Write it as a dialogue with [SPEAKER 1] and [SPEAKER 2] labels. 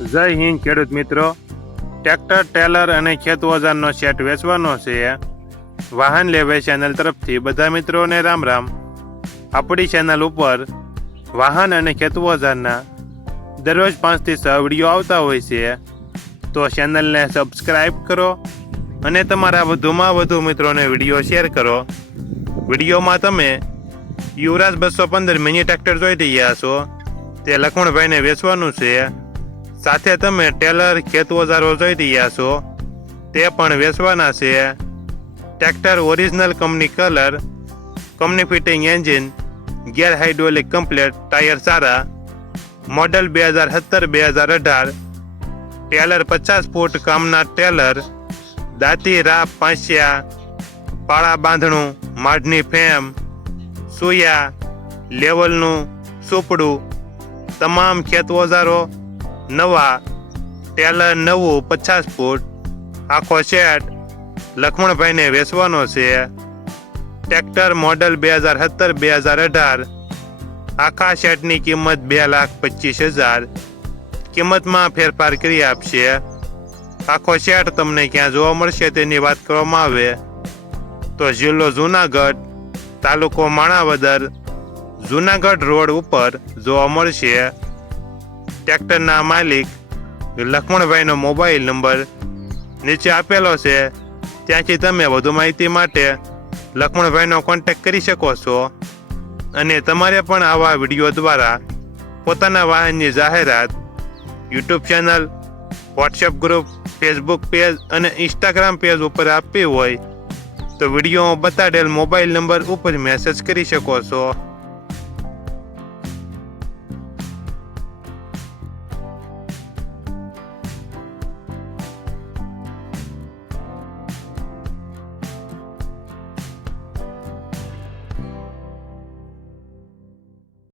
[SPEAKER 1] જય હિન્દ ખેડૂત મિત્રો. ટ્રેક્ટર ટેલર અને ખેત ઓજારનો સેટ વેચવાનો છે. વાહન લેવે ચેનલ તરફથી બધા મિત્રોને રામ રામ. આપણી ચેનલ ઉપર વાહન અને ખેત ઓજારના દરરોજ પાંચથી છ વીડિયો આવતા હોય છે. તો ચેનલને સબસ્ક્રાઈબ કરો અને તમારા વધુમાં વધુ મિત્રોને વીડિયો શેર કરો. વિડીયોમાં તમે યુવરાજ બસો પંદર મિની ટ્રેક્ટર જોઈ રહ્યા છો. તે લખમણભાઈને વેચવાનું છે. સાથે તમે ટેલર ખેત ઓજારો જોઈ રહ્યા છો. તે પણ વેચવાના છે. Tractor original company colour, company fitting engine, gear hydraulic complete, tyre સારા, મોડલ બે હજાર સત્તર, બે હજાર અઢાર, ટેલર પચાસ ફૂટ, કામના ટેલર, દાંતી, રાપ, પાંસિયા, પાળા બાંધણું, માઢની ફેમ, સુયા, લેવલનું, સુપડું, તમામ ખેત ઓજારો નવા ટેલર નવું પચાસ ફૂટ, આખો સેટ લક્ષ્મણભાઈને વેચવાનો છે. ટ્રેક્ટર મોડલ બે હજાર સત્તર બે હજાર અઢાર, આખા સેટની કિંમત બે લાખ પચીસ હજાર. કિંમતમાં ફેરફાર કરી આપશે. આખો સેટ તમને ક્યાં જોવા મળશે તેની વાત કરવામાં આવે. તો જિલ્લો જુનાગઢ, તાલુકો માણાવદર, જુનાગઢ રોડ ઉપર જોવા મળશે. ટ્રેક્ટરના માલિક લક્ષ્મણભાઈનો મોબાઈલ નંબર નીચે આપેલો છે. ત્યાંથી તમે વધુ માહિતી માટે લક્ષ્મણભાઈનો કોન્ટેક્ટ કરી શકો છો અને તમારે પણ આવા વીડિયો દ્વારા પોતાના વાહનની જાહેરાત, YouTube channel, WhatsApp group, Facebook page અને ઇન્સ્ટાગ્રામ પેજ ઉપર આપવી હોય તો વીડિયો બતાડેલ મોબાઈલ નંબર ઉપર મેસેજ કરી શકો છો.